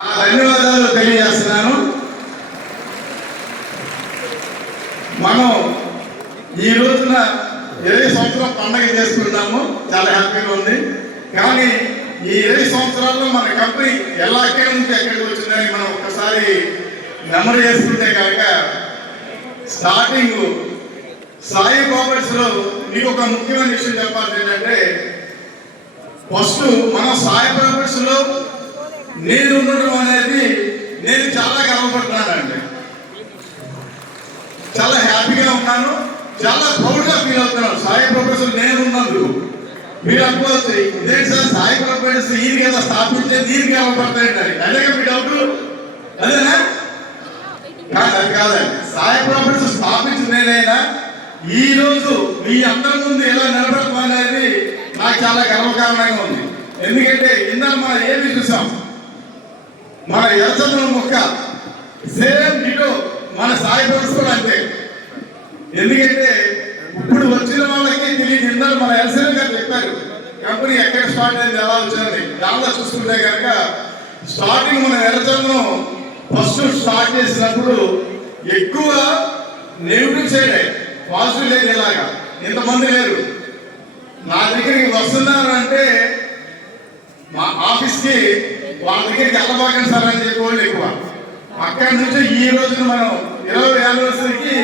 ధన్యవాదాలు తెలియజేస్తున్నాను. మనం ఈ రోజున 20 సంవత్సరాల పండుగ చేసుకున్నాము, చాలా హ్యాపీగా ఉంది. కానీ ఈ 20 సంవత్సరాల్లో మన కంపెనీ ఎలా ఎక్కడి నుంచి ఎక్కడికి వచ్చిందని మనం ఒక్కసారి నెమరు చేసుకుంటే కనుక, స్టార్టింగ్ సాయి ప్రాపర్టీస్లో మీకు ఒక ముఖ్యమైన విషయం చెప్పాల్సి ఏంటంటే, ఫస్ట్ మన సాయి ప్రాపర్టీస్లో నేను ఉండడం అనేది నేను చాలా గర్వపడుతున్నానండి. చాలా హ్యాపీగా ఉన్నాను, చాలా ప్రౌడ్గా ఫీల్ అవుతున్నాను. సాయి ప్రాపర్టీస్ నేను ఉన్నందుకు మీరు అనుకోవచ్చు, ఇదేంటి సార్ సాయి ప్రాపర్టీస్ ఈయన కదా స్థాపించే దీనికి గర్వపడతాయండి, అదే మీ డౌట్ అదేనా? కాదు, అది కాదండి. సాయి ప్రాపర్టీస్ స్థాపించిన నేనైనా ఈ రోజు మీ అందరి ముందు ఎలా నిలబడటం అనేది నాకు చాలా గర్వకారణంగా ఉంది. ఎందుకంటే ఇందాక మనం ఏమి చూసాం, మన ఎర్రచంద్రం మొక్క సేమ్ డిటో మన సాయి ప్రాపర్టీస్ కూడా అంతే. ఎందుకంటే ఇప్పుడు వచ్చిన వాళ్ళకి తెలియదు. ఇందాక మన ఎల్సీ గారు చెప్పారు కంపెనీ ఎక్కడ స్టార్ట్ అయింది, ఎలా వచ్చిందని. దాంట్లో చూసుకుంటే కనుక స్టార్టింగ్ మన ఎర్రచంద్రం ఫస్ట్ స్టార్ట్ చేసినప్పుడు ఎక్కువ నెగిటివ్ సైడ్, పాజిటివ్ లేదు. ఇలాగా ఇంతమంది లేరు. నా దగ్గరికి వస్తున్నారు అంటే మా ఆఫీస్కి వాళ్ళ దగ్గరికి వెళ్ళబాకండి సార్ అని చెప్పేవాళ్ళు ఎక్కువ. అక్కడి నుంచి ఈ రోజున మనం 20వ యానివర్సరీకి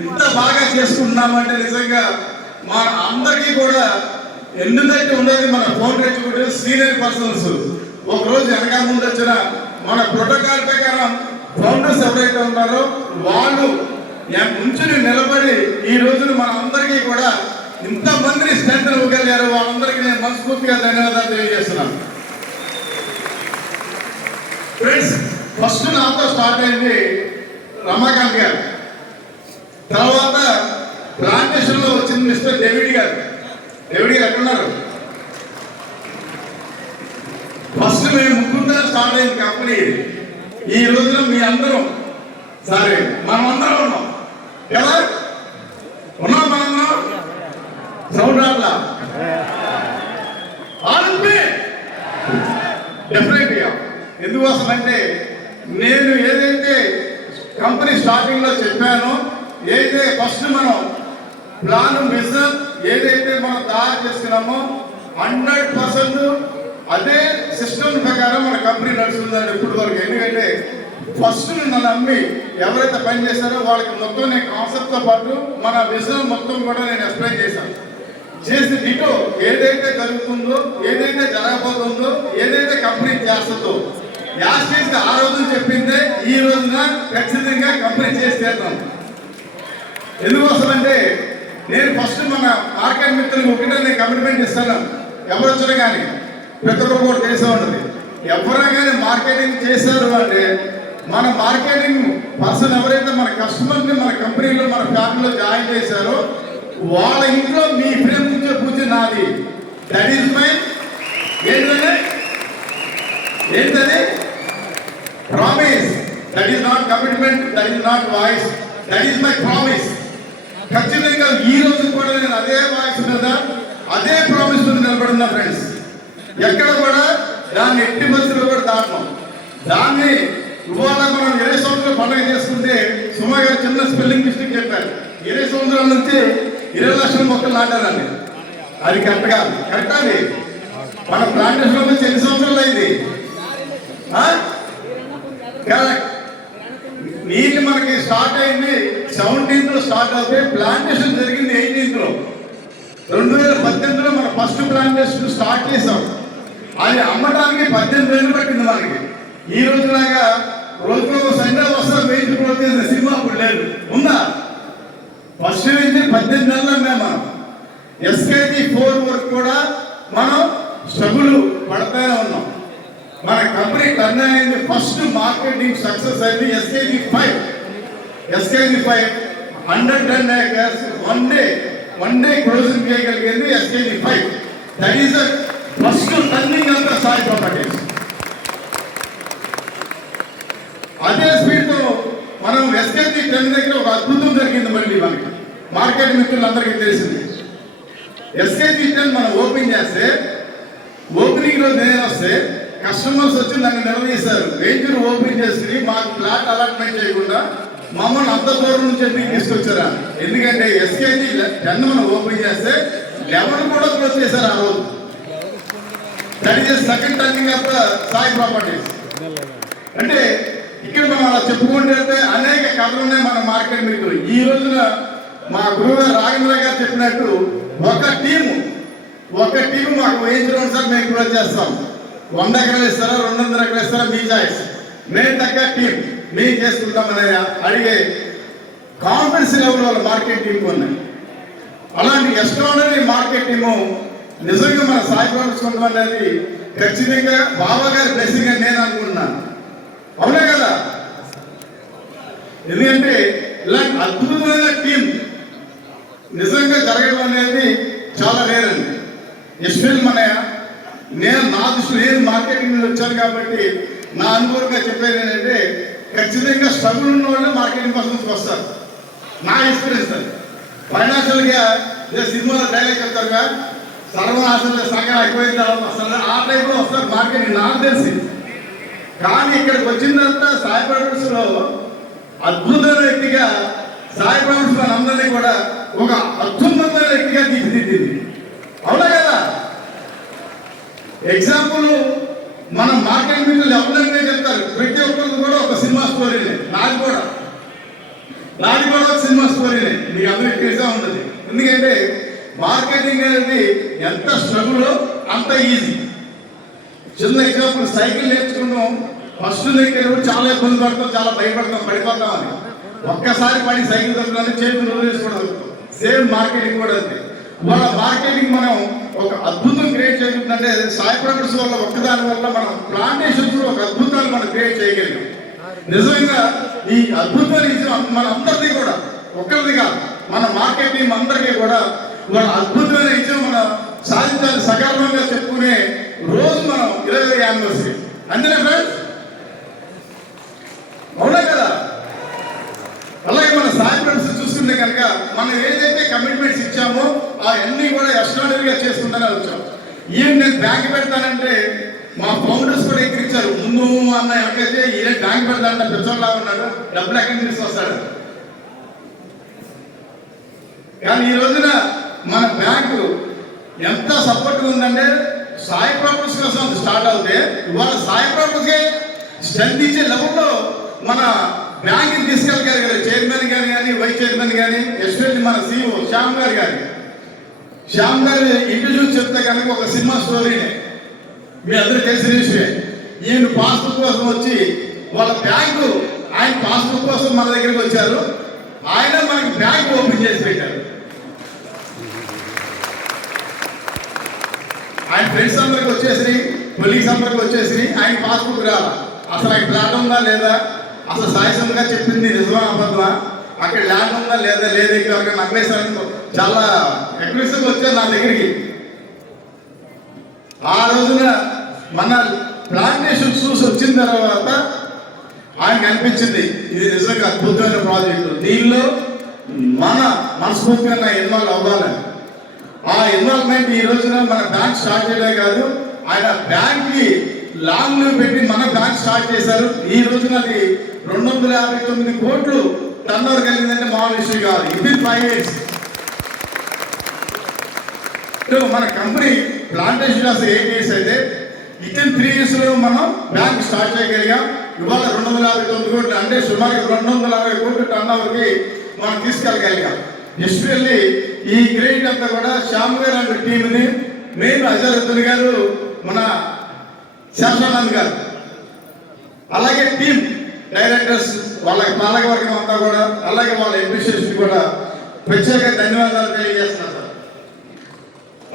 ఇంత బాగా చేసుకుంటున్నామంటే నిజంగా మా అందరికీ కూడా ఎందుకంటే ఉండేది మన ఫోన్ తెచ్చుకుంటే సీనియర్ పర్సన్స్ ఒకరోజు వెనక ముందు వచ్చిన మన ప్రోటోకాల్ ప్రకారం ఫౌండర్స్ ఎవరైతే ఉన్నారో వాళ్ళు ముంచుని నిలబడి ఈ రోజున మన అందరికీ కూడా ఇంతమందిని స్ట్రెంత్ ఇవ్వగలిగారు. వాళ్ళందరికీ నేను మనస్ఫూర్తిగా ధన్యవాదాలు తెలియజేస్తున్నాను. ఫ్రెండ్స్, ఫస్ట్ నాతో స్టార్ట్ అయింది రమాకాంత్ గారు, తర్వాత ప్లాంటేషన్ లో వచ్చింది మిస్టర్ డేవిడ్ గారు. డేవిడ్ గారు ఎక్కడున్నారు? ఫస్ట్ మేము ముగ్గురుతో స్టార్ట్ అయింది కంపెనీ. ఈ రోజున మీ అందరం సరే మనం అందరం ఉన్నాం కదా, ఉన్నాం మనందరం. సౌండ్ రాట్లా? డెఫినెట్గా. ఎందుకోసమంటే నేను ఏదైతే కంపెనీ స్టార్టింగ్ లో చెప్పానో, ఏదైతే ఫస్ట్ మనం ప్లాన్ బిజినెస్ ఏదైతే మనం తయారు చేస్తున్నామో 100% అదే సిస్టమ్ ప్రకారం మన కంపెనీ నడుస్తుందండి ఇప్పటి వరకు. ఎందుకంటే ఫస్ట్ నన్ను నమ్మి ఎవరైతే పని చేశారో వాళ్ళకి మొత్తం నేను కాన్సెప్ట్తో పాటు మన బిజినెస్ మొత్తం కూడా నేను ఎక్స్ప్లెయిన్ చేశాను. చేసి డిటో ఏదైతే జరుగుతుందో, ఏదైతే జరగబోతుందో, ఏదైతే కంపెనీ చేస్తుందో యాస్టేజ్గా ఆ రోజున చెప్పిందే ఈ రోజున ఖచ్చితంగా కంపెనీ చేసి తీరుతాం. ఎందుకోసమంటే నేను ఫస్ట్ మన మార్కెట్ మిత్రులకు ఒకటే నేను కమిట్మెంట్ ఇస్తాను. ఎవరు వచ్చినా కానీ ప్రతి ఒక్కరు కూడా తెలిసే ఉంటుంది. ఎవరైనా కానీ మార్కెటింగ్ చేశారు అంటే మన మార్కెటింగ్ పర్సన్ ఎవరైతే మన కస్టమర్ని మన కంపెనీలో మన ఫ్యామిలీలో జాయిన్ చేశారో వాళ్ళ ఇంట్లో మీ ఫ్రేమ్ నుంచే పూజ నాది. దట్ ఈస్ మై ఏంటది promise. That is not commitment, that is not voice, that is my promise. ఖచ్చితంగా ఈ రోజు కూడా నేను అదే వాయిస్ మీద అదే ప్రామిస్ మీద నిలబడున్నా ఫ్రెండ్స్. ఎక్కడ కూడా దాన్ని ఎట్టి బస్సులో కూడా దాటం. దాన్ని ఇవాళ మనం 20 సంవత్సరాలు పండుగ చేసుకుంటే సుమా గారు చిన్న స్పెల్లింగ్ మిస్టేక్ చెప్పారు. 20 సంవత్సరాల నుంచి 20 లక్షల మొక్కలు నాటారండి. అది కరెక్ట్ కాదు. కరెక్ట్ అది మన ప్లాంటేషన్ నుంచి ఎన్ని సంవత్సరాలు అయింది? కరెక్ట్. నీళ్ళు మనకి స్టార్ట్ అయింది 17th స్టార్ట్ అవుతే ప్లాంటేషన్ జరిగింది 18th. 2018లో మన ఫస్ట్ ప్లాంటేషన్ స్టార్ట్ చేసాం. అది అమ్మడానికి 18 ఏళ్ళు పట్టింది మనకి. ఈ రోజులాగా రోజుకు సండే వస్తా వెయిట్ చేసిన సినిమా అప్పుడు లేదు, ఉందా? ఫస్ట్ నుంచి 18 నెలలు అమ్మాం మనం. ఎస్కేజీ 4 వరకు కూడా మనం స్ట్రగుల్ పడతానే ఉన్నాం. మన కంపెనీ టర్న్ అయింది ఫస్ట్ మార్కెటింగ్ సక్సెస్ అయింది SKG 5. SKG 5 110 acres one day closing చేయగలిగింది SKG 5. That is the first turning of the Sai Properties. అదే స్పీడ్తో మనం ఎస్కేజీ 10 దగ్గర ఒక అద్భుతం జరిగింది. మళ్ళీ మనకి మార్కెట్ మిత్రులందరికీ తెలిసింది. ఎస్కేజీ 10 మనం ఓపెన్ చేస్తే ఓపెనింగ్ రోజు నేను వస్తే కస్టమర్స్ వచ్చి నన్ను నిలదీశారు, వెంచర్ ఓపెన్ చేసి మాకు ఫ్లాట్ అలాట్మెంట్ చేయకుండా మమ్మల్ని అంత దూరం నుంచి ఎందుకు తీసుకొచ్చారా? ఎందుకంటే ఎస్కేజీ 10 మనం ఓపెన్ చేస్తే 11 కూడా క్లోజ్ చేశారు ఆ రోజు. That is second turning of Sai properties. అంటే ఇక్కడ మనం అలా చెప్పుకుంటే అనేక కథలు ఉన్నాయి మన మార్కెట్. మీకు ఈ రోజున మా గురువు గారు రాఘవేంద్ర గారు చెప్పినట్టు ఒక టీము మాకు వేయించడం సార్, మేము కూడా చేస్తాం. 100 ఎకరాలు ఇస్తారా, 200 ఎకరాలు ఇస్తారా, మీ చాయిస్. మేము తగ్గ టీం మేము చేసుకుంటామని అడిగే కాన్ఫిడెన్స్ లెవెల్ వాళ్ళ మార్కెట్ టీం ఉన్నాయి. అలాంటి ఎక్స్ట్రాడనరీ మార్కెట్ టీము నిజంగా మన సాయి ప్రాపర్టీస్ అనేది ఖచ్చితంగా బాబా గారి బ్లెస్సింగ్ అని నేను అనుకుంటున్నాను. అవునా కదా? ఎందుకంటే ఇలాంటి అద్భుతమైన టీం నిజంగా జరగడం అనేది చాలా రేరండి. ఎస్పెషల్ నా దృష్టిలో నేను మార్కెటింగ్ మీద వచ్చాను కాబట్టి నా అనుభవంగా చెప్పేది ఏంటంటే ఖచ్చితంగా స్ట్రగుల్ ఉన్న వాళ్ళు మార్కెటింగ్ పర్సన్స్కి వస్తారు. నా ఎక్స్పీరియన్స్ అది. ఫైనాన్షియల్గా సినిమాలో డైలాగ్ చెప్తారుగా, సర్వనాశనం సగం అయిపోయిన తర్వాత వస్తారు, ఆ టైప్లో వస్తారు మార్కెటింగ్ నాకు తెలిసి. కానీ ఇక్కడికి వచ్చిందంతా సాయి ప్రాపర్టీస్లో అద్భుతమైన వ్యక్తిగా సాయి ప్రాపర్టీస్ మనందరినీ కూడా ఒక అత్యున్నతమైన వ్యక్తిగా తీర్చిదిద్దింది. అవునా కదా? ఎగ్జాంపుల్ మనం మార్కెట్ మీద ఎవరైనా చెప్తారు, ప్రతి ఒక్కరికి కూడా ఒక సినిమా స్టోరీనే. నాది కూడా ఒక సినిమా స్టోరీనే. మీకు అందరికీ తెలిసే ఉంటుంది. ఎందుకంటే మార్కెటింగ్ అనేది ఎంత స్ట్రగుల్ అంత ఈజీ. చిన్న ఎగ్జాంపుల్, సైకిల్ నేర్చుకున్నాం. ఫస్ట్ దగ్గర చాలా ఇబ్బంది పడతాం, చాలా భయపడతాం, పడిపోతాం అని. ఒక్కసారి పడి సైకిల్ దొరకడానికి చేతులు వదిలేసుకోవడం. సేమ్ మార్కెటింగ్ కూడా అంతే. వాళ్ళ మార్కెటింగ్ మనం ఒక అద్భుతం క్రియేట్ చేయకుంటే సాయి ప్రాపర్టీస్ వల్ల ఒక్కదాని వల్ల మనం ప్లాంటేషన్స్ ఒక అద్భుతాన్ని మనం క్రియేట్ చేయగలిగాం. నిజంగా ఈ అద్భుతాన్ని మన అందరినీ కూడా, ఒక్కరిది కాదు, మన మార్కెట్ టీం అందరికీ కూడా వాళ్ళ అద్భుతమైన విజయం మనం సాధించాలి సకాలంగా చెప్పుకునే రోజు మనం 20వ యానివర్సరీ. అంతేనా ఫ్రెండ్స్? అవునా కదా? అలాగే మన సాయి ప్రాపర్టీస్ చూస్తుంటే కనుక మనం ఏదైతే కమిట్మెంట్స్ ఇచ్చామో అవన్నీ కూడా ఎక్స్ట్రాడనరీగా చేసుకుంటూనే వచ్చాం. ఈవెన్ నేను బ్యాంక్ పెడతానంటే మా ఫౌండర్స్ కూడా ఎక్కిరించారు. ముందు అన్న ఎవరికైతే ఈయన బ్యాంక్ పెడతానంటే పెద్దోళ్ళలాగా ఉన్నాడు, డబ్బులు ఎక్కడి నుంచి వస్తాడు. కానీ ఈ రోజున మన బ్యాంకు ఎంత సపోర్ట్గా ఉందంటే సాయి ప్రాపర్టీస్ కోసం స్టార్ట్ అవుతే ఇవాళ సాయి ప్రాపర్టీస్కి స్ట్రెంత్ ఇచ్చే లెవెల్లో మన బ్యాంక్ని తీసుకెళ్ళగలిగారు. చైర్మన్ గారు కానీ, వైస్ చైర్మన్ కానీ, ఎస్పెషల్లీ మన CEO శ్యామ్ గారు ఇంటర్వ్యూ చెప్తే కనుక ఒక సినిమా స్టోరీనే. మీ అందరూ తెలిసిన విషయమే. ఈయన పాస్బుక్ కోసం వచ్చి వాళ్ళ బ్యాంకు, ఆయన పాస్బుక్ కోసం మన దగ్గరికి వచ్చారు. ఆయన మనకి బ్యాంక్ ఓపెన్ చేసి పెట్టారు. ఆయన ఫ్రెండ్స్ అందరికి వచ్చేసి, కొలీగ్స్ అందరికి వచ్చేసి ఆయన పాస్బుక్ రాలా. అసలు ఆయన ప్లాట్ ఉందా లేదా, అసలు సాయిసం గారు చెప్పింది నిజమా అబద్ధమా, అక్కడ ల్యాండ్ ఉందా లేదా, లేదు ఇంకా నమ్మేశారని చాలా అగ్రెసివ్గా వచ్చారు నా దగ్గరికి. ఆ రోజున మన ప్లాంటేషన్ చూసి వచ్చిన తర్వాత ఆయనకు అనిపించింది ఇది నిజంగా అద్భుతమైన ప్రాజెక్టు, దీనిలో మన మనస్ఫూర్తిగా ఇన్వాల్వ్ అవ్వాలని. ఆ ఇన్వాల్వ్మెంట్ ఈ రోజున మన బ్యాంక్ స్టార్ట్ చేయడమే కాదు, ఆయన బ్యాంక్కి లాంగ్ పెట్టి మన బ్యాంక్ స్టార్ట్ చేశారు. ఈ రోజున అది 259 కోట్లు టర్న్ ఓవర్ కలిగిందంటే మామూలు విషయం కాదు. వితిన్ 5 years మన కంపెనీ ప్లాంటేషన్ ఆఫ్ 8 years అయితే వితిన్ 3 years మనం బ్యాంక్ స్టార్ట్ చేయగలిగాం. ఇవాళ 259 కోట్లు అంటే సుమారు 260 కోట్లు టర్న్ ఓవర్కి మనం తీసుకెళ్ళగలిగాం. ఎస్పెషల్లీ ఈ క్రెడిట్ అంతా కూడా శ్యామ్ గారు అండ్ టీంని, మెయిన్ అజరుద్దీన్ గారు, మన శాసనానంద్ గారు, అలాగే టీం డైరెక్టర్స్, వాళ్ళ పాలకవర్గం అంతా కూడా, అలాగే వాళ్ళ అడ్మినిస్ట్రేషన్ కూడా ప్రత్యేక ధన్యవాదాలు తెలియజేస్తున్నారు సార్.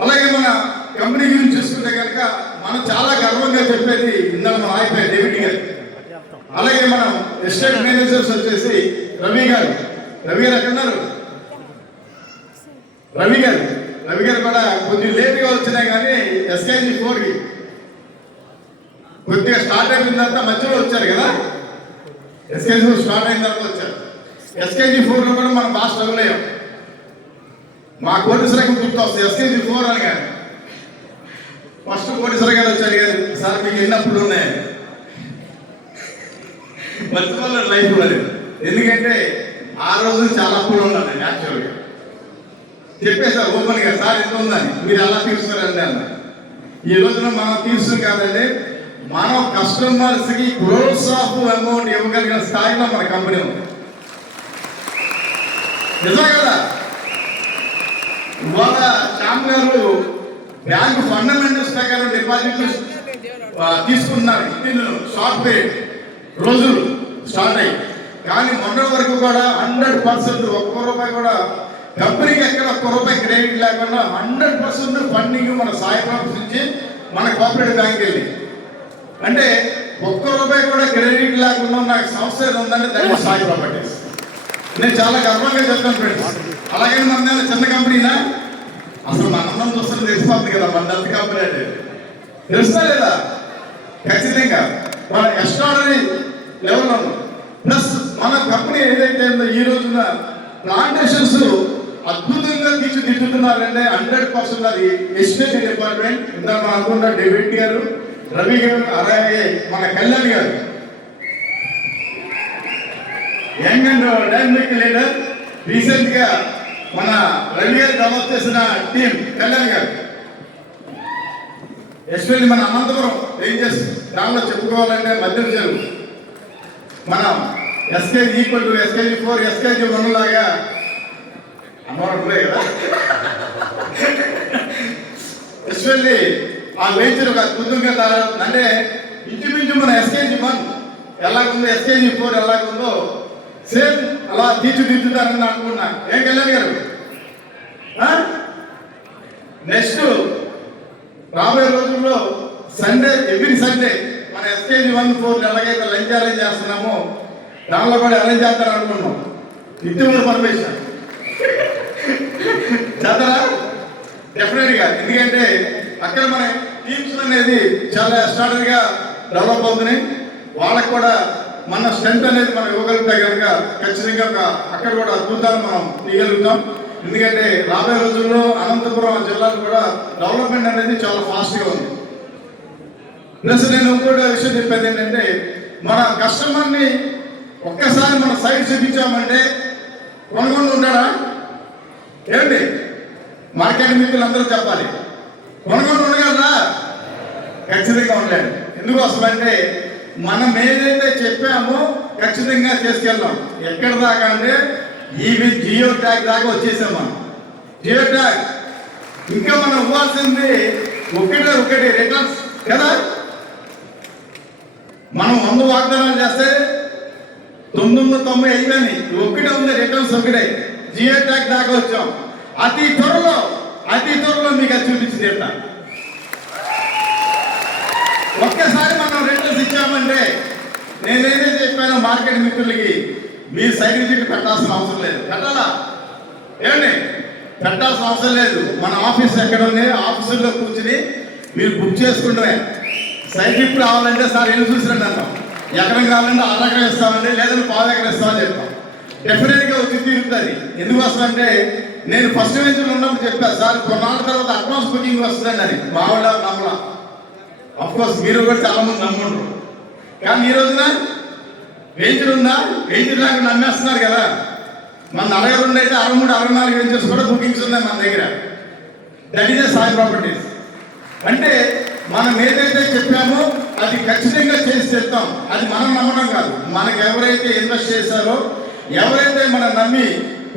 అలాగే మన కంపెనీ గురించి చూసుకుంటే కనుక మనం చాలా గర్వంగా చెప్పేది ఇందాక మన అయిపోయి డేవిడ్ గారు. అలాగే మనం ఎస్టేట్ మేనేజర్స్ వచ్చేసి రవి గారు ఎక్కడున్నారు? రవి గారు కూడా కొద్దిగా లేట్గా వచ్చినాయి కానీ SKG 4కి కొద్దిగా స్టార్ట్ అయిపోయిందంతా మధ్యలో వచ్చారు కదా. SKG 4 స్టార్ట్ అయిన తర్వాత వచ్చారు. SKG 4లో కూడా మనం బాగా స్ట్రగుల్ అయ్యాం. మా కోటి శ్రేఖ గుర్తు వస్తుంది SKG 4 అని కానీ ఫస్ట్ కోటేశ్వర గారు వచ్చి అడిగారు, సార్ మీకు ఎన్ని అప్పులు ఉన్నాయి? మర్చిపోలేదు లైఫ్ లేదు. ఎందుకంటే ఆ రోజు చాలా అప్పులు ఉన్నాను యాక్చువల్గా. చెప్పేశారు ఓపెన్ గా, సార్ ఎంత ఉందని, మీరు ఎలా తీరుస్తారండి అన్న. ఈ రోజున మనం తీర్చడం కాదండి, మనం కస్టమర్స్ కి క్రోర్స్ ఆఫ్ అమౌంట్ ఇవ్వగలిగిన స్థాయిలో మన కంపెనీ ఉంది. నిజమే కదా? ఇవాళ శ్యామ్ గారు బ్యాంకు ఫండమెంటల్స్ ప్రకారం డిపాజిట్లు తీసుకున్నారు. షార్ట్ పీరియడ్ రోజులు స్టార్ట్ అయ్యి, కానీ మొన్న వరకు కూడా 100% ఒక్క రూపాయి కూడా కంపెనీకి ఎక్కడ ఒక్క రూపాయి క్రెడిట్ లేకుండా 100% ఫండింగ్ మన సాయి ప్రాపర్టీస్ నుంచి మన కోఆపరేటివ్ బ్యాంక్ వెళ్ళి, అంటే ఒక్క రూపాయి కూడా క్రెడిట్ లేకుండా నాకు సంస్థ ఏది ఉందంటే దాన్ని సాయి ప్రాపర్టీస్. నేను చాలా గర్వంగా చెప్తాను ఫ్రెండ్స్. అలాగే మన చిన్న కంపెనీనా? అసలు మన అందరం చూస్తే తెలిసిపోతుంది కదా మన పెద్ద కంపెనీ అంటే. తెలుస్తా లేదా? ఖచ్చితంగా మన ఎక్స్ట్రాడనరీ లెవెల్లో ఉన్నాం. ప్లస్ మన కంపెనీ ఏదైతే ఉందో ఈ రోజున ప్లాంటేషన్స్ అద్భుతంగా తీర్చిదిద్దుతున్నారంటే 100% అది ఎస్టేట్ డిపార్ట్మెంట్. ఇందాక మనం అనుకున్న డేవిడ్ గారు, రవి గారు, అలాగే మన కళ్యాణ్ గారు, young and dynamic leader. Recent గా మన రవి గారు డెవలప్ చేసిన టీం కళ్యాణ్ గారు, ఎస్పెషల్లీ మన అనంతపురం రేంజర్స్ దానిలో చెప్పుకోవాలంటే మధ్య చెరువు మనం SKG equal to SKG 4 SKG 1 లాగా అమ్మవారు కదా. ఎస్పెషల్లీ ఆ వెంచర్ ఒక అద్భుతంగా తయారవుతుంది. అంటే ఇంచుమించు మన ఎస్కేజీ 1 ఎలాగుందో, ఎస్కేజీ 4 ఎలాగుందో సేమ్ అలా తీర్చిదిద్దుతారని అనుకున్నా. ఏం కళ్యాణ్ గారు? నెక్స్ట్ రాబోయే రోజుల్లో సండే, ఎవ్రీ సండే మన ఎస్కేజీ 1, 4 ఎలాగైతే లంచ్ అరేంజ్ చేస్తున్నామో దానిలో కూడా అరేంజ్ చేస్తారు అనుకున్నాం. ఇటువంటి పర్మిషన్ చేస్తారా? డెఫినెట్గా. ఎందుకంటే అక్కడ మన టీమ్స్ అనేది చాలా ఎస్టార్టర్గా డెవలప్ అవుతుంది. వాళ్ళకు కూడా మన స్ట్రెంత్ అనేది మనం ఇవ్వగలిగితే కనుక ఖచ్చితంగా అక్కడ కూడా అద్భుతాలు మనం తీయగలుగుతాం. ఎందుకంటే రాబోయే రోజుల్లో అనంతపురం జిల్లాలో కూడా డెవలప్మెంట్ అనేది చాలా ఫాస్ట్గా ఉంది. ప్లస్ నేను ఇంకోటి విషయం చెప్పేది ఏంటంటే, మన కస్టమర్ని ఒక్కసారి మన సైట్ చూపించామంటే కొనుగోలు ఉంటాడా? ఏంటి మార్కెట్ మిత్రులు అందరూ చెప్పాలి, కొనుగోలు ఉండగలరా? ఖచ్చితంగా ఉండలేదు. ఎందుకోసం అంటే మనం ఏదైతే చెప్పామో ఖచ్చితంగా చేసుకెళ్దాం. ఎక్కడ దాకా అంటే ఈవెన్ జియో ట్యాగ్ దాకా వచ్చేసాం మనం. జియో ట్యాగ్ ఇంకా మనం ఇవ్వాల్సింది ఒకటి రిటర్న్స్ కదా. మనం 100 వాగ్దానాలు చేస్తే 990 అయిపోయి ఒకటే ఉంది రిటర్న్స్, ఒకటే. జియో ట్యాగ్ దాకా వచ్చాం. అతి త్వరలో మీకు అది చూపించింది. ఒక్కసారి మనం రిటర్న్స్ ఇచ్చామంటే నేను ఏదైతే చెప్పానో మార్కెట్ మిత్రులకి, మీరు సైడ్ విజిట్ పెట్టాల్సిన అవసరం లేదు. పెట్టాలా? ఏమండి? పెట్టాల్సిన అవసరం లేదు. మన ఆఫీస్ ఎక్కడ ఉంది, ఆఫీసుల్లో కూర్చుని మీరు బుక్ చేసుకుంటే సైట్ ట్రిప్ రావాలంటే సార్ ఎన్ని చూసిరండి అంటాం. ఎకరం కావాలంటే 6 ఎకరం ఇస్తామండి, లేదంటే 1/4 ఎకరం ఇస్తామని చెప్తాం. డెఫినెట్గా వచ్చి తీరుతుంది. ఎందుకోసం అంటే నేను ఫస్ట్ వెంచర్లో ఉన్నప్పుడు చెప్పాను, సార్ కొన్నాళ్ళ తర్వాత అడ్వాన్స్ బుకింగ్ వస్తుందండి అని. మా వాళ్ళ నమ్మలా. అఫ్కోర్స్ మీరు కూడా చాలా మంది నమ్ముండ్రు. కానీ ఈ రోజున వెంచర్ ఉందా, వెంచర్ లాగా నమ్మేస్తున్నారు కదా. మన 62 అయితే 63, 64 వెంచర్స్ కూడా బుకింగ్స్ ఉన్నాయి మన దగ్గర. That is Sai properties. అంటే మనం ఏదైతే చెప్పామో అది ఖచ్చితంగా చేసి చెప్తాం. అది మనం నమ్మడం కాదు, మనకు ఎవరైతే ఇన్వెస్ట్ చేశారో, ఎవరైతే మనం నమ్మి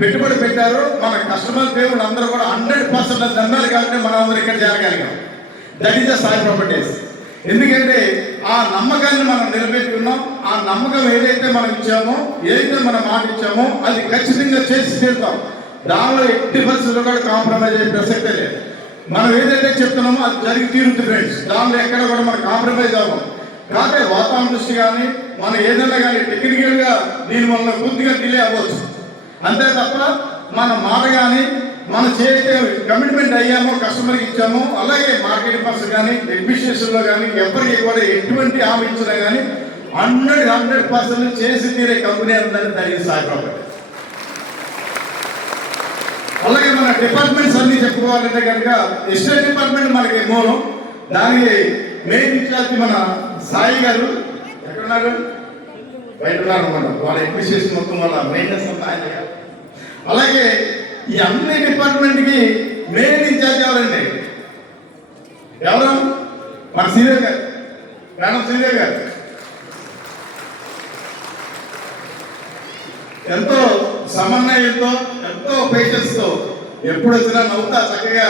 పెట్టుబడి పెట్టారో మన కస్టమర్ దేవుళ్ళు అందరూ కూడా 100% నమ్మారు కాబట్టి మనం అందరూ ఇక్కడ చేరగలిగాం. That is the Sai Properties. ఎందుకంటే ఆ నమ్మకాన్ని మనం నిలబెట్టుకున్నాం. ఆ నమ్మకం ఏదైతే మనం ఇచ్చామో, ఏదైతే మనం మాట ఇచ్చామో అది ఖచ్చితంగా చేసి తీరుతాం. దానిలో ఎట్టి పరిస్థితుల్లో కూడా కాంప్రమైజ్ అయ్యే ప్రసక్తే లేదు. మనం ఏదైతే చెప్తున్నామో అది జరిగి తీరుతుంది ఫ్రెండ్స్. దానిలో ఎక్కడ కూడా మనం కాంప్రమైజ్ అవ్వం. కాబట్టి వాతావరణ దృష్టి కానీ మనం ఏదైనా కానీ టెక్నికల్గా దీనివల్ల కొద్దిగా డిలే అవ్వచ్చు. అంతే తప్ప మన మాట కానీ మనం చేస్తే కమిట్మెంట్ అయ్యామో, కస్టమర్కి ఇచ్చామో, అలాగే మార్కెటింగ్ పర్సన్ కానీ అడ్మినిస్ట్రేషన్లో కానీ ఎవరికి కూడా ఎటువంటి హామీ ఇచ్చినా కానీ 100% చేసి తీరే కంపెనీ ఉందని దానికి సాయి ప్రాపర్టీ. అలాగే మన డిపార్ట్మెంట్స్ అన్ని చెప్పుకోవాలంటే కనుక ఎస్టేట్ డిపార్ట్మెంట్ మనకి మూలం, దానికి మెయిన్ ఇన్ఛార్జ్ మన సాయి గారు ఎక్కడున్నారు, బయట ఉన్నారు అనమాట. వాళ్ళ అడ్మినిస్ట్రేషన్ మొత్తం వాళ్ళ మెయింటెనెన్స్ అంతా ఆయన. అలాగే ఈ అన్ని డిపార్ట్మెంట్కి మెయిన్ ఇన్ఛార్జ్ ఎవరండి? ఎవరు? మన శ్రీదేవి గారు, మేడం శ్రీదేవి గారు. ఎంతో సమన్వయంతో, ఎంతో పేషెన్స్తో ఎప్పుడు వచ్చినా నవ్వుతా చక్కగా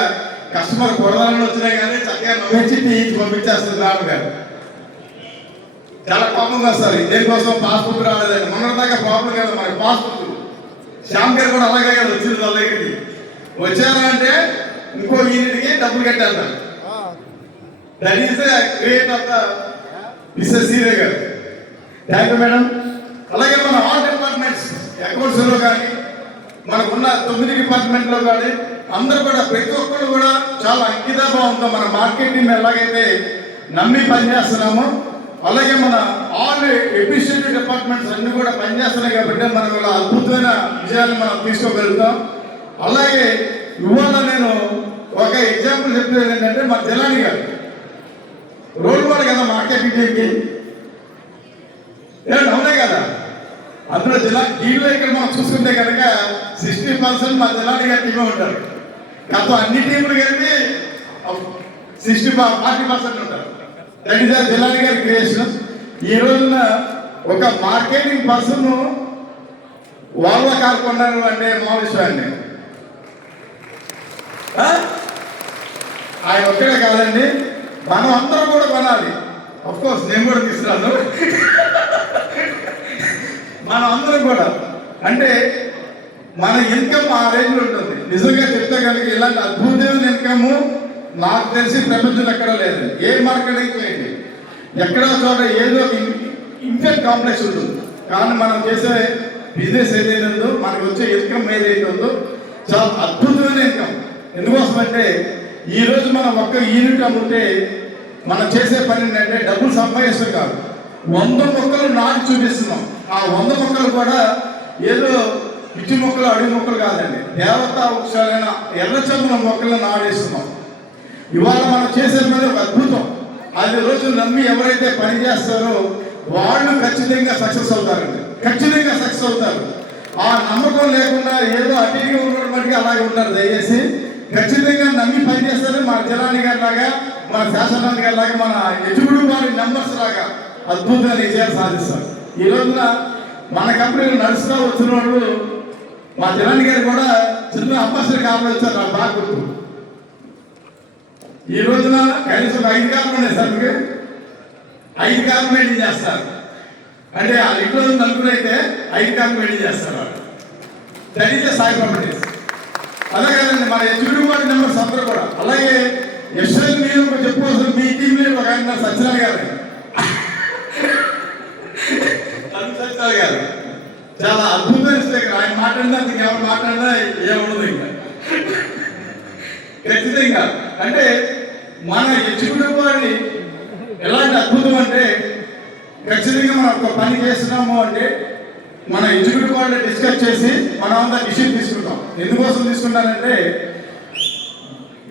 కస్టమర్ కొడదాలని వచ్చినా కానీ చక్కగా నవ్వించి తీయించి పంపించేస్తుంది మేడం గారు. చాలా కోపంగా వస్తారు, దేనికోసం పాస్బుక్ రాలేదని. మొన్నటిదాకా ప్రాబ్లం కదా మనకి పాస్బుక్. శ్యామ్ గారు కూడా అలాగే కదా వచ్చింది వాళ్ళ దగ్గరికి. వచ్చారా అంటే ఇంకో యూనిట్కి డబ్బులు కట్టారు. That is the great of the Mrs Sridevi garu. Thank you madam. అలాగే మన ఆల్ డిపార్ట్మెంట్స్ అకౌంట్స్లో కానీ మనకున్న 9 డిపార్ట్మెంట్లో కానీ అందరూ కూడా ప్రతి ఒక్కరు కూడా చాలా అంకితభావంతో మన మార్కెటింగ్ ఎలాగైతే నమ్మి పనిచేస్తున్నామో అలాగే మన ఆల్ ఎఫిషియెంట్ డిపార్ట్మెంట్స్ అన్ని కూడా పనిచేస్తున్నాయి కాబట్టి మనం ఇలా అద్భుతమైన విజయాన్ని మనం తీసుకోగలుగుతాం. అలాగే ఇవాళ నేను ఒక ఎగ్జాంపుల్ చెప్పేది ఏంటంటే మా జిల్లాని గారు రోల్ మోడల్ కదా మార్కెటింగ్ టీమ్కి. అవునే కదా, అందులో జిల్లా టీంలో ఇక్కడ మనం చూసుకుంటే కనుక 60% మా జిల్లాని గారి టీమే ఉంటారు. కాదు అన్ని టీములు కలిపి 40% ఉంటారు. దట్ ఈస్ జిల్లాని గారి క్రియేషన్. ఈ రోజున ఒక మార్కెటింగ్ పర్సన్ వాళ్ళ కాకుండా అంటే మా విషయాన్ని ఆయన ఒక్కడే కాదండి, మనం అందరం కూడా కొనాలి. అఫ్కోర్స్ నేను కూడా తీసుకురాను. మనం అందరం కూడా అంటే మన ఇన్కమ్ ఆ రేంజ్లో ఉంటుంది. నిజంగా చెప్తే కనుక ఇలాంటి అద్భుతమైన ఇన్కమ్ నాకు తెలిసి ప్రపంచంలో ఎక్కడా లేదు. ఏ మార్కెటింగ్ చేయండి ఎక్కడో చోట ఏదో ఇన్ఫెక్ట్ కాంప్లెక్స్ ఉంటుంది. కానీ మనం చేసే బిజినెస్ ఏదైతే ఉందో మనకు వచ్చే ఇన్కమ్ ఏదైతే ఉందో చాలా అద్భుతమైన ఇన్కమ్. ఎందుకోసం అంటే ఈరోజు మనం ఒక్క యూనిట్ అమ్ముతే మనం చేసే పని ఏంటంటే డబ్బులు సంపాదిస్తాం కాదు, 100 మొక్కలు నాటి చూపిస్తున్నాం. ఆ 100 మొక్కలు కూడా ఏదో పిచ్చి మొక్కలు అడవి మొక్కలు కాదండి, దేవతా వృక్షాలైన ఎర్రచందన మొక్కలను నాడేస్తున్నాం. ఇవాళ మనం చేసే పని ఒక అద్భుతం. అది రోజు నమ్మి ఎవరైతే పని చేస్తారో వాళ్ళు ఖచ్చితంగా సక్సెస్ అవుతారండి, ఖచ్చితంగా సక్సెస్ అవుతారు. ఆ నమ్మకం లేకుండా ఏదో అటీగా ఉండడం బట్టి అలాగే ఉంటారు. దయచేసి ఖచ్చితంగా నమ్మి పని చేస్తారు. మన జిల్లాని గారి లాగా, మన శాసనాన్ని గారి లాగా, మన ఎజుగుడు వారి మెంబర్స్ లాగా అద్భుతమైన విజయాలు సాధిస్తారు. ఈ రోజున మన కంపెనీలు నడుస్తూ వచ్చిన వాళ్ళు మా జిల్లాని గారు కూడా చిన్న అంబాసిడర్ కావాలి వచ్చారు. నాకు బాగా గుర్తు. ఈ రోజున కనీసం 5 కార్లు ఉన్నాయి సార్, మీకు 5 కార్లు మెయింటైన్ చేస్తారు. అంటే ఆ ఇంట్లో నలుగురైతే 5 కార్లు మెయింటైన్ చేస్తారు. That is Sai properties. అలాగే మన ఎగ్జిక్యూటివ్ బోర్డు మెంబర్స్ అందరూ కూడా. అలాగే ఎస్ఎల్ మీరు చెప్పుకోవాల్సిన మీ టీం లీడర్ ఒక ఆయన సత్యనారాయణ గారు, సత్యనారాయణ గారు చాలా అద్భుతమైన స్పీకర్. ఆయన మాట్లాడినా ఎవరు మాట్లాడినా ఏముండదు ఇంకా ఖచ్చితంగా. అంటే మన ఎగ్జిక్యూటివ్ బోర్డుని ఎలాంటి అద్భుతం అంటే ఖచ్చితంగా మనం ఒక పని చేస్తున్నాము అంటే మన ఎగ్జిక్యూటివ్ బోర్డులో డిస్కస్ చేసి మనం అంతా డిసిషన్ తీసుకుంటాం. ఎందుకోసం తీసుకుంటానంటే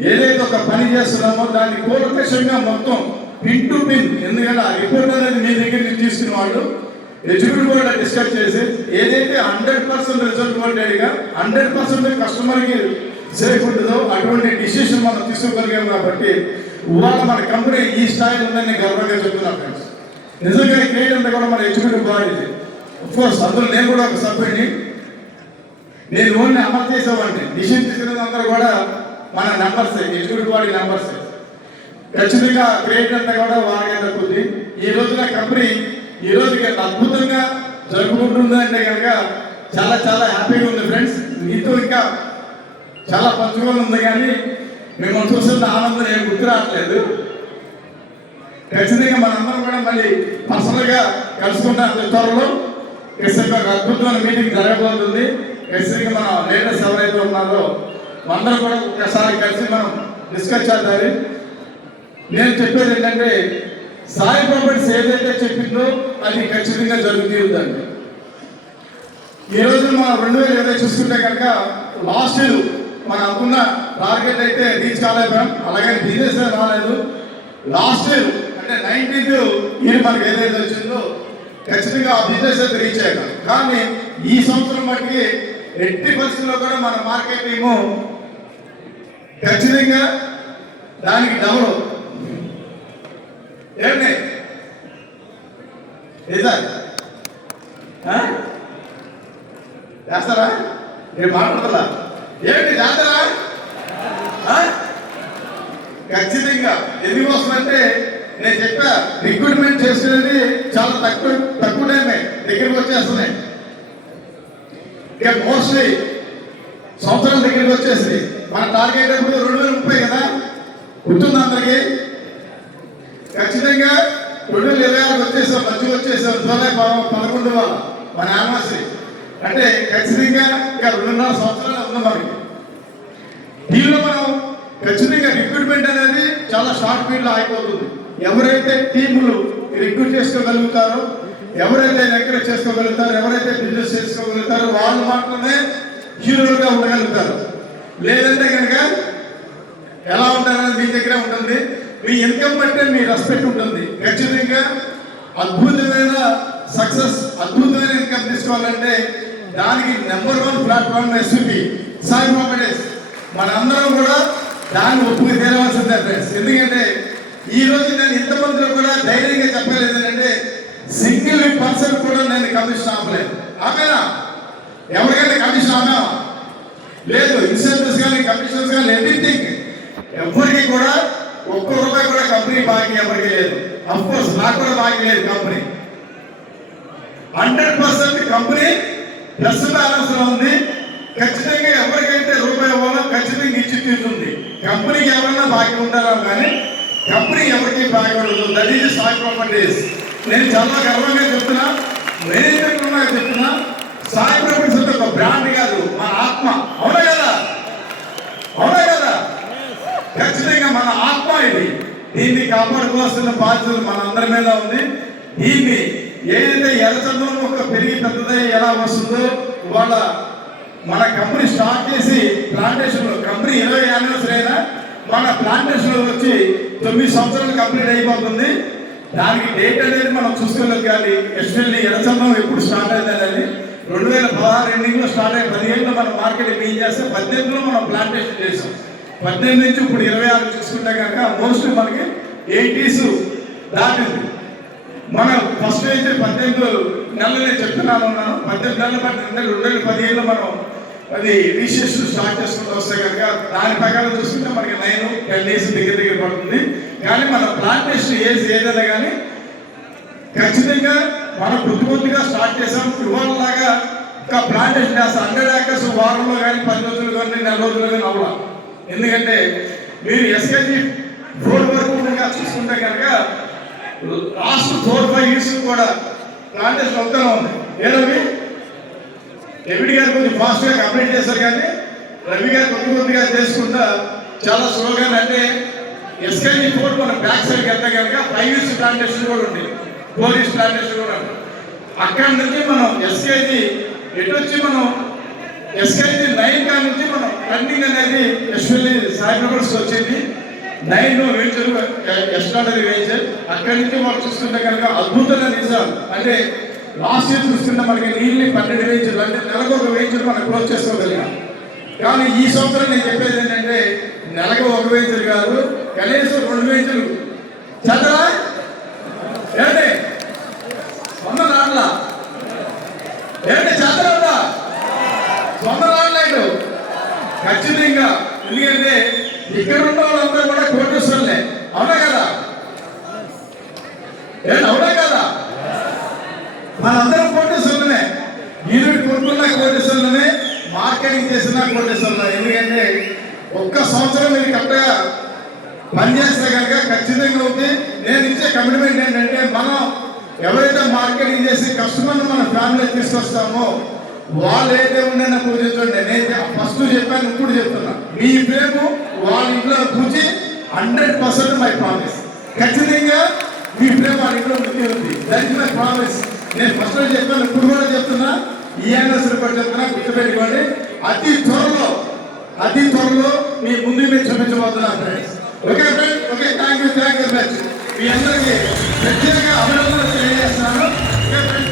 ఏదైతే ఒక పని చేస్తున్నామో దాన్ని కూలంకషంగా మొత్తం పిన్ టు పిన్, ఎందుకంటే ఆ రిపోర్ట్ అనేది మీ దగ్గర నుంచి తీసుకున్న వాళ్ళు ఎగ్జిక్యూటివ్ బోర్డులో డిస్కస్ చేసి ఏదైతే 100% రిజల్ట్ ఓరియంటెడ్గా 100% కస్టమర్కి సేఫ్ ఉంటుందో అటువంటి డిసిషన్ మనం తీసుకోగలిగాం. కాబట్టి ఇవాళ మన కంపెనీ ఈ స్థాయిలో ఉందని గర్వంగా చెప్తున్నాను ఫ్రెండ్స్. నిజంగా క్రియేట్ అంతా కూడా మన ఎగ్జిక్యూటివ్ బాడీ. అఫ్కోర్స్ అందులో నేను కూడా ఒక సభ్యుడిని. నేను ఓన్లీ అమలు చేసేవాడిని. డిసిషన్ తీసుకున్నదందరూ కూడా మన నెంబర్స్, ఎగ్జిక్యూటివ్ బాడీ నెంబర్స్. ఖచ్చితంగా క్రియేట్ అంతా కూడా వారికే దక్కుతుంది. ఈ రోజున కంపెనీ ఈ రోజుకి అద్భుతంగా జరుపుకుంటుంది అంటే కనుక చాలా చాలా హ్యాపీగా ఉంది ఫ్రెండ్స్. మీతో ఇంకా చాలా పంచుకోవాలి ఉంది, కానీ మిమ్మల్ని చూస్తున్న ఆనందం ఏం గుర్తు రావట్లేదు. ఖచ్చితంగా మనందరం కూడా మళ్ళీ పర్సనల్గా కలుసుకుంటాం త్వరలో. ఖచ్చితంగా ఒక అద్భుతమైన మీటింగ్ జరగబోతుంది. ఖచ్చితంగా మన లీడర్స్ ఎవరైతే ఉన్నారో అందరూ కూడా ఒకసారి కలిసి మనం డిస్కస్ చేద్దాం. నేను చెప్పేది ఏంటంటే సాయి ప్రాపర్టీస్ ఏదైతే చెప్పిందో అది ఖచ్చితంగా జరుగుతుందండి. ఈరోజు మనం 2020 చూసుకుంటే కనుక లాస్ట్ ఇయర్ మనం అనుకున్న టార్గెట్ అయితే రీచ్ కాలేకపోయాం. అలాగే బిజినెస్ రాలేదు. లాస్ట్ ఇయర్ అంటే 19th ఇయర్ మనకి ఏదైతే వచ్చిందో ఖచ్చితంగా ఆ బిజినెస్ అయితే రీచ్ అయ్యాం. కానీ ఈ సంవత్సరం బట్టి ఎట్టి పరిస్థితుల్లో కూడా మన మార్కెట్ టీము ఖచ్చితంగా దానికి డబుల్ ఏంటి చేస్తారా? నేను మాట్లాడతా ఏంటి చేస్తారా? ఖచ్చితంగా ఎందుకు వస్తుందంటే నేను చెప్పా రిక్రూట్మెంట్ చేసేది చాలా తక్కువ టైమే దగ్గరికి వచ్చేస్తున్నాయి. ఇక మోస్ట్లీ సంవత్సరం దగ్గరికి వచ్చేసి మన టార్గెట్ ఎప్పుడు 2030 కదా, గుర్తుంది అందరికి. ఖచ్చితంగా 2026 వచ్చేసాం, మంచిగా వచ్చేసాం. జూలై 11 మన యానివర్సరీ అంటే ఖచ్చితంగా ఇంకా 2.5 సంవత్సరాలు ఉంది మనకి. దీనిలో మనం ఖచ్చితంగా రిక్రూట్మెంట్ అనేది చాలా షార్ట్ పీరియడ్లో అయిపోతుంది. ఎవరైతే టీములు రిక్రూట్ చేసుకోగలుగుతారో, ఎవరైతే ఎంకరేజ్ చేసుకోగలుగుతారో, ఎవరైతే బిజినెస్ చేసుకోగలుగుతారో వాళ్ళు మాత్రమే హీరోలుగా ఉండగలుగుతారు. లేదంటే కనుక ఎలా ఉంటారనేది మీ దగ్గరే ఉంటుంది. మీ ఇన్కమ్ బట్టే మీ రెస్పెక్ట్ ఉంటుంది. ఖచ్చితంగా అద్భుతమైన సక్సెస్, అద్భుతమైన ఇన్కమ్ తీసుకోవాలంటే దానికి #1 ప్లాట్ఫామ్ ఎస్విపి సాయి ప్రాపర్టీస్. మనందరం కూడా దాన్ని ఒప్పుకు తీరవలసిందే ఫ్రెండ్స్. ఎందుకంటే ఈ రోజు నేను ఇంతమందిలో కూడా ధైర్యంగా చెప్పలేదు ఏంటంటే సింగిల్ పర్సన్ కూడా నేను కమిషన్ ఆపలేదు. ఆపేనా? ఎవరికైనా కమిషన్ ఆపామా? లేదు. ఇన్సెంటివ్స్ కానీ కమిషన్స్ కానీ ఎవ్రీథింగ్ ఎవరికి కూడా ₹1 కూడా కంపెనీ బాకీ ఎవరికి లేదు. అఫ్ కోర్స్ నాకు కూడా బాకీ లేదు. కంపెనీ 100% కంపెనీ ప్లస్ బ్యాలెన్స్ లో ఉంది. ఖచ్చితంగా ఎవరికైతే రూపాయి ఇవ్వాలో ఖచ్చితంగా ఇచ్చి తీరుతుంది. కంపెనీకి ఎవరైనా బాకీ ఉంటారో కానీ కంపెనీ ఎవరికి బాకీ ఉండదు. That is Sai properties. నేను చాలా గర్వంగా చెప్తున్నా, మేనేజ్మెంట్ చెప్తున్నా, సాయి ప్రాపర్టీస్ అంటే ఒక బ్రాండ్ కాదు, మన ఆత్మ. అవునా కదా? అవునా కదా? ఖచ్చితంగా మన ఆత్మ ఇది. దీన్ని కాపాడుకోవాల్సిన బాధ్యత మన అందరి మీద ఉంది. దీన్ని ఏదైతే ఎర్రచందనం ఒక పెరిగి పెద్దదై ఎలా వస్తుందో ఇవాళ మన కంపెనీ స్టార్ట్ చేసి ప్లాంటేషన్లో కంపెనీ 20 యానివర్సరీ అయినా మన ప్లాంటేషన్లో వచ్చి 9 సంవత్సరాలు కంప్లీట్ అయిపోతుంది. దానికి డేట్ అనేది మనం చూసుకోలేదు. కానీ ఎస్పెషల్లీ ఎర్రచందనం ఎప్పుడు స్టార్ట్ అయిందని 2016 ఎండింగ్లో స్టార్ట్ అయ్యి 17లో మనం మార్కెట్ ఏం చేస్తే 18లో మనం ప్లాంటేషన్ చేసాం. 18 నుంచి ఇప్పుడు 26 చూసుకుంటే కనుక మోస్ట్లీ మనకి 80s దాటింది. మనం ఫస్ట్ అయితే 18 నెలలు నేను చెప్తున్నాను. 18 నెలలు పట్టిందంటే 2015లో మనం అది రిజిస్ట్రేషన్ స్టార్ట్ చేసుకుంటూ వస్తే కనుక దాని ప్రకారం చూసుకుంటే మనకి 9-10 days దగ్గర పడుతుంది. కానీ మన ప్లాంటేషన్ ఏదైనా కానీ ఖచ్చితంగా మనం కొద్దిగా స్టార్ట్ చేసాం. ఇవాళలాగా ఇంకా ప్లాంటేషన్ చేస్తాం 100 acres వారంలో కానీ 10 రోజులు కానీ 4 రోజులు కానీ అవ్వాలి. ఎందుకంటే మీరు ఎస్కేజీ 4 వరకు ఉండగా చూసుకుంటే కనుక లాస్ట్ 4-5 years కూడా ప్లాంటేషన్ అవుతూనే ఉంది. ఏ రవి గారు కొంచెం ఫాస్ట్గా కంప్లీట్ చేశారు. కానీ రవి గారు కొద్దిగా చేసుకుంటా చాలా స్లోగా. అంటే ఎస్కేజీ 4 మనం బ్యాక్ సైడ్కి వెళ్తే కనుక 5 years ప్లాంటేషన్ కూడా ఉంది, 4 years ప్లాంటేషన్ కూడా ఉంది. అక్కడి నుంచి మనం ఎస్కేజీ ఎటు వచ్చి మనం ఎస్కేజీ 9 కాడి నుంచి మనం రన్నింగ్ అనేది ఎస్పెషల్లీ సాయి ప్రాపర్టీస్ వచ్చింది. 9 వెంచర్ ఎక్స్ట్రాడనరీ వెంచర్. అక్కడి నుంచి మనం చూస్తుంటే కనుక అద్భుతమైన నిజాలు. అంటే లాస్ట్ ఇయర్ చూస్తుంటే మనకి నీళ్ళని 12 వెంచర్లు అంటే నెలకు ఒక వెంచర్ మనం క్లోజ్ చేసుకోగలిగాం. కానీ ఈ సంవత్సరం నేను చెప్పేది ఏంటంటే నెలకు ఒక వెంచర్ కాదు, కనీసం 2 వెంచర్లు చదవా ఏంటి సొంత రాట్లా ఏంటి చదవరా సొంత రాట్లేదు ఖచ్చితంగా. ఎందుకంటే ఇక్కడ ఉన్న వాళ్ళంతా కూడా కోటేశ్వర్లే. అవునా కదా? ఏంటి అవునా కదా? మనందరం కోటేశ్వర్లమే. యూనిట్ కొనుక్కున్న కోటేశ్వర్లమే, మార్కెటింగ్ చేసిన కోటేశ్వర్లమే. ఎందుకంటే ఒక్క సంవత్సరం మీరు కరెక్ట్గా పనిచేస్తే కనుక ఖచ్చితంగా ఉంది. నేను ఇచ్చే కమిట్మెంట్ ఏంటంటే మనం ఎవరైతే మార్కెటింగ్ చేసి కస్టమర్ని మన ఫ్యామిలీ తీసుకొస్తామో వాళ్ళు ఏదే ఉండేనా పూజించండి. నేను ఫస్ట్ చెప్పాను, ఇప్పుడు చెప్తున్నా. మీ ప్రేమ వాళ్ళ ఇంట్లో పూజి 100% మై ప్రామిస్. ఖచ్చితంగా మీ ప్రేమ వాళ్ళ ఇంట్లో ఉంది ఉంది. That is my promise. నేను ఫస్ట్ చెప్పాను, ఇప్పుడు కూడా చెప్తున్నా. ఈ యానివర్సరీ కూడా చెప్తున్నా, గుర్తుపెట్టుకోండి. అతి త్వరలో మీ ముందు మీరు చూపించబోతున్నా friends. Okay friend, okay, thank you very much. మీ అందరికీ ప్రత్యేక అభినందనలు తెలియజేస్తున్నాను. Okay friend.